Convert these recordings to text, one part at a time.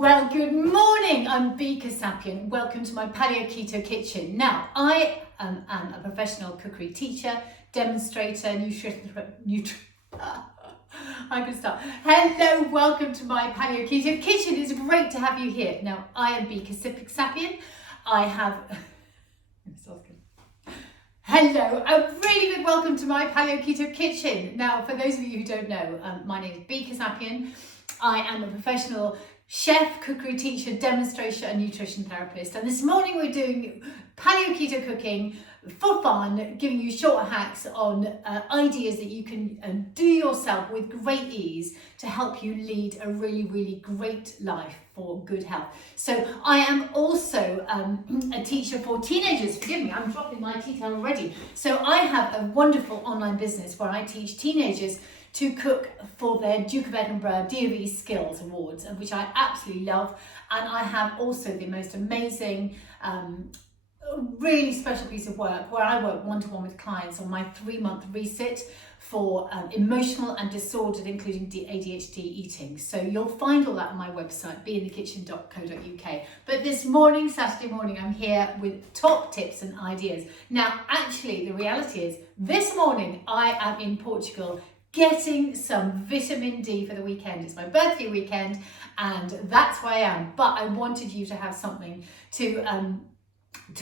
Well, good morning. I'm Be Kassapian. Welcome to my Paleo Keto kitchen. Now, I am a professional cookery teacher, demonstrator, I can start. Hello, welcome to my Paleo Keto kitchen. It's great to have you here. Now, I am Be Kassapian. I have... Hello, a really big welcome to my Paleo Keto kitchen. Now, for those of you who don't know, my name is Be Kassapian. I am a professional chef, cookery teacher, demonstration and nutrition therapist. And this morning we're doing paleo keto cooking for fun, giving you short hacks on ideas that you can do yourself with great ease to help you lead a really great life for good health. So I am also a teacher for teenagers. Forgive me, I'm dropping my tea towel already. So I have a wonderful online business where I teach teenagers to cook for their Duke of Edinburgh DOV Skills Awards, which I absolutely love. And I have also the most amazing, really special piece of work where I work one-to-one with clients on my 3-month reset for emotional and disordered, including ADHD eating. So you'll find all that on my website, beinthekitchen.co.uk. But this morning, Saturday morning, I'm here with top tips and ideas. Now, actually, the reality is this morning I am in Portugal getting some vitamin D for the weekend. It's my birthday weekend and that's why I am. But I wanted you to have something to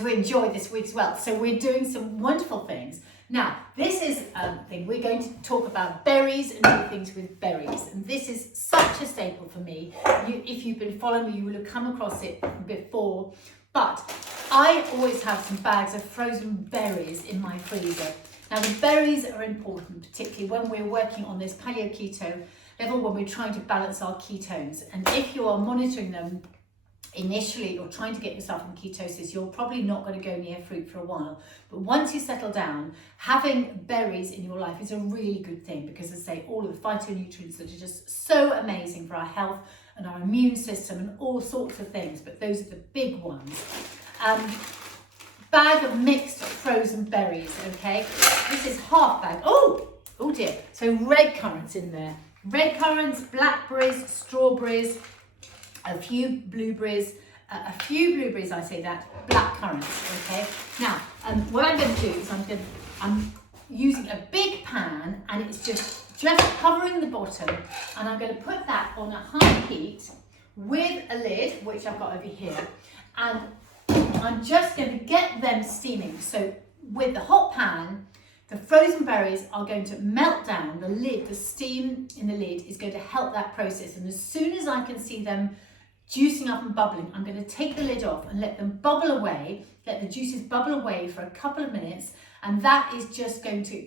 enjoy this week as well. So we're doing some wonderful things. Now, this is a thing. We're going to talk about berries and do things with berries. And this is such a staple for me. If you've been following me, you will have come across it before. But I always have some bags of frozen berries in my freezer. Now, the berries are important, particularly when we're working on this paleo keto level, when we're trying to balance our ketones. And if you are monitoring them initially or trying to get yourself in ketosis, you're probably not going to go near fruit for a while. But once you settle down, having berries in your life is a really good thing because, as I say, all of the phytonutrients that are just so amazing for our health and our immune system and all sorts of things. But those are the big ones. Bag of mixed frozen berries, okay? This is half bag. Oh dear. So red currants in there. Red currants, blackberries, strawberries, a few blueberries, I say that, black currants, okay? Now, what I'm going to do is I'm using a big pan and it's just covering the bottom, and I'm going to put that on a high heat with a lid, which I've got over here, and I'm just going to get them steaming. So with the hot pan, the frozen berries are going to melt down. The lid, the steam in the lid is going to help that process. And as soon as I can see them juicing up and bubbling, I'm going to take the lid off and let them bubble away, let the juices bubble away for a couple of minutes. And that is just going to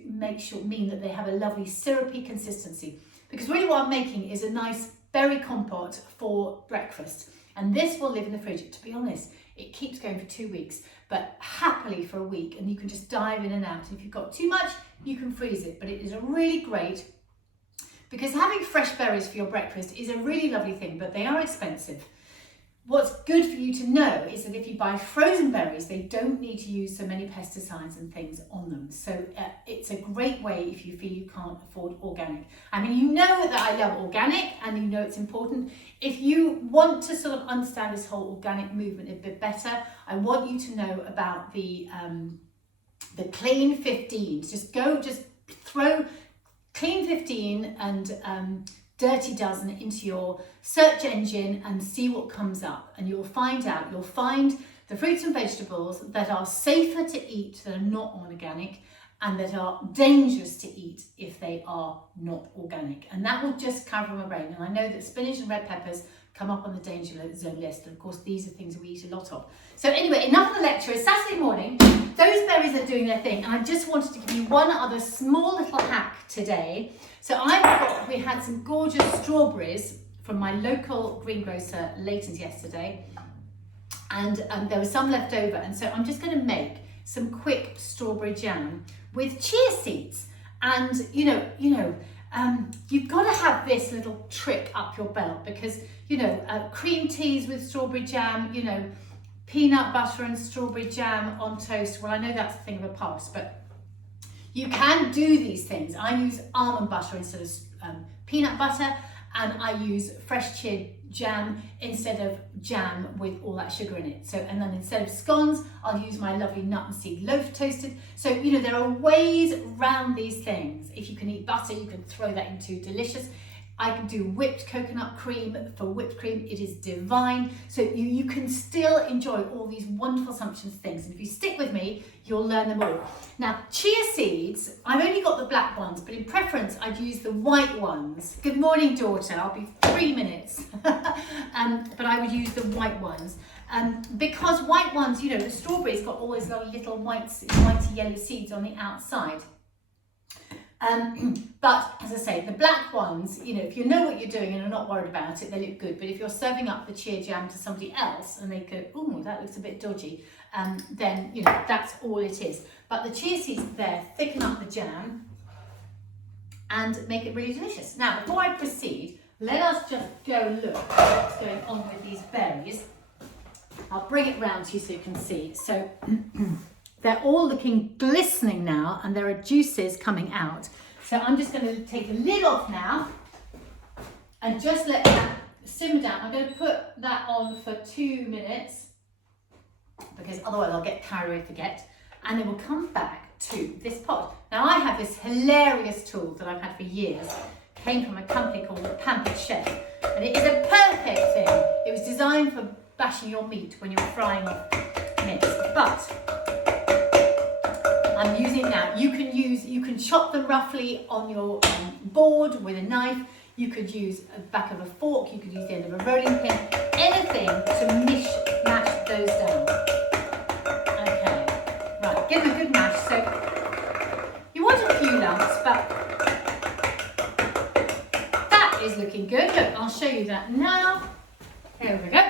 mean that they have a lovely syrupy consistency. Because really what I'm making is a nice berry compote for breakfast. And this will live in the fridge. To be honest, it keeps going for 2 weeks, but happily for a week, and you can just dive in and out. If you've got too much, you can freeze it, but it is a really great, because having fresh berries for your breakfast is a really lovely thing, but they are expensive. What's good for you to know is that if you buy frozen berries, they don't need to use so many pesticides and things on them. So it's a great way if you feel you can't afford organic. I mean, you know that I love organic and you know it's important. If you want to sort of understand this whole organic movement a bit better, I want you to know about the Clean 15. Just throw Clean 15 and Dirty Dozen into your search engine and see what comes up, and you'll find the fruits and vegetables that are safer to eat, that are not organic, and that are dangerous to eat if they are not organic. And that will just cover my brain. And I know that spinach and red peppers come up on the danger zone list, and of course these are things we eat a lot of. So anyway, enough of the lecture. It's Saturday morning. Those berries are doing their thing, and I just wanted to give you one other small little hack today. So we had some gorgeous strawberries from my local greengrocer Leighton's yesterday, and there was some left over, and so I'm just going to make some quick strawberry jam with chia seeds. And you've got to have this little trick up your belt, because cream teas with strawberry jam, peanut butter and strawberry jam on toast. Well, I know that's a thing of the past, but you can do these things. I use almond butter instead of peanut butter, and I use fresh chia jam instead of jam with all that sugar in it. So, and then instead of scones, I'll use my lovely nut and seed loaf toasted. So, you know, there are ways around these things. If you can eat butter, you can throw that into delicious. I can do whipped coconut cream. For whipped cream, it is divine. So you can still enjoy all these wonderful sumptuous things. And if you stick with me, you'll learn them all. Now, chia seeds, I've only got the black ones, but in preference, I'd use the white ones. Good morning, daughter. I'll be 3 minutes. But I would use the white ones. Because white ones, you know, the strawberry's got all those little whitey yellow seeds on the outside. But as I say, the black ones, you know, if you know what you're doing and are not worried about it, they look good. But if you're serving up the chia jam to somebody else and they go, oh, that looks a bit dodgy, then, you know, that's all it is. But the chia seeds there thicken up the jam and make it really delicious. Now, before I proceed, let us just go look at what's going on with these berries. I'll bring it round to you so you can see. So they're all looking glistening now and there are juices coming out. So I'm just going to take the lid off now and just let that simmer down. I'm going to put that on for 2 minutes because otherwise I'll get carried away, forget. And then we'll come back to this pot. Now I have this hilarious tool that I've had for years. It came from a company called the Pampered Chef. And it is a perfect thing. It was designed for bashing your meat when you're frying mince. But I'm using it now. You can chop them roughly on your board with a knife. You could use the back of a fork. You could use the end of a rolling pin. Anything to mash those down. Okay, right. Give them a good mash. So you want a few lumps, but that is looking good. Look, I'll show you that now. Here we go.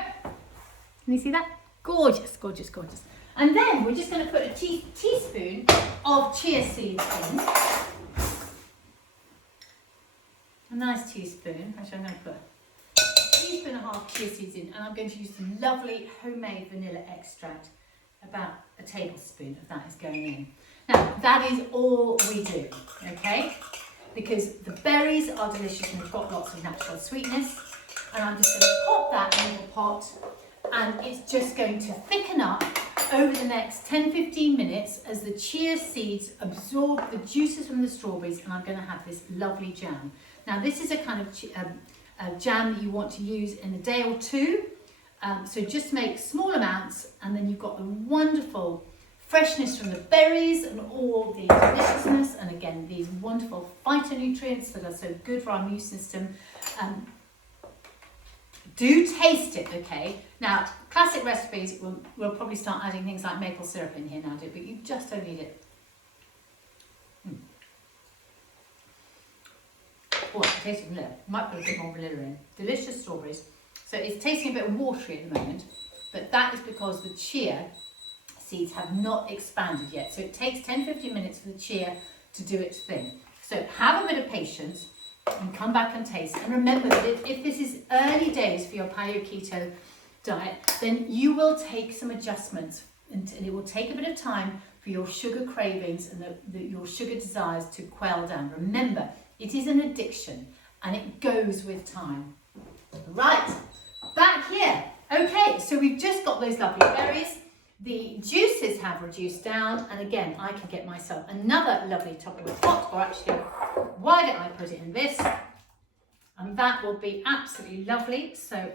Can you see that? Gorgeous, gorgeous, gorgeous. And then we're just going to put a teaspoon of chia seeds in. A nice teaspoon. Actually, I'm going to put a teaspoon and a half chia seeds in, and I'm going to use some lovely homemade vanilla extract. About a tablespoon of that is going in. Now, that is all we do, okay? Because the berries are delicious and they've got lots of natural sweetness. And I'm just going to pop that in the pot, and it's just going to thicken up over the next 10-15 minutes as the chia seeds absorb the juices from the strawberries, and I'm going to have this lovely jam. Now this is a kind of jam that you want to use in a day or two, so just make small amounts, and then you've got the wonderful freshness from the berries and all the deliciousness, and again these wonderful phytonutrients that are so good for our immune system. Do taste it, okay? Now, classic recipes, we'll probably start adding things like maple syrup in here now, but you just don't need it. Oh, it tastes vanilla. Might put a bit more vanilla in. Delicious strawberries. So it's tasting a bit watery at the moment, but that is because the chia seeds have not expanded yet. So it takes 10-15 minutes for the chia to do its thing. So have a bit of patience and come back and taste. And remember that if this is early days for your paleo keto diet, then you will take some adjustments, and it will take a bit of time for your sugar cravings and your sugar desires to quell down. Remember, it is an addiction and it goes with time. Right, back here. Okay, so we've just got those lovely berries. The juices have reduced down, and again, I can get myself another lovely Tupperware pot, or actually, why don't I put it in this? And that will be absolutely lovely. So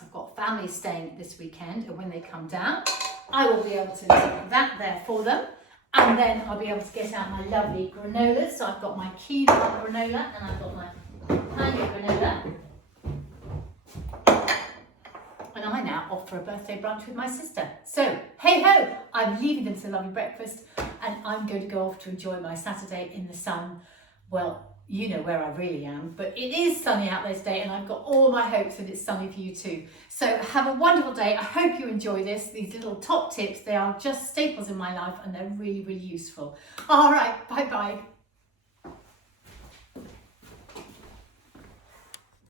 I've got family staying this weekend, and when they come down, I will be able to leave that there for them. And then I'll be able to get out my lovely granolas. So I've got my quinoa granola, and I've got my paleo granola. And I'm now off for a birthday brunch with my sister. So, hey ho, I'm leaving them to a lovely breakfast, and I'm going to go off to enjoy my Saturday in the sun. Well, you know where I really am, but it is sunny out there today, and I've got all my hopes that it's sunny for you too. So have a wonderful day. I hope you enjoy these little top tips. They are just staples in my life, and they're really, really useful. All right, bye-bye.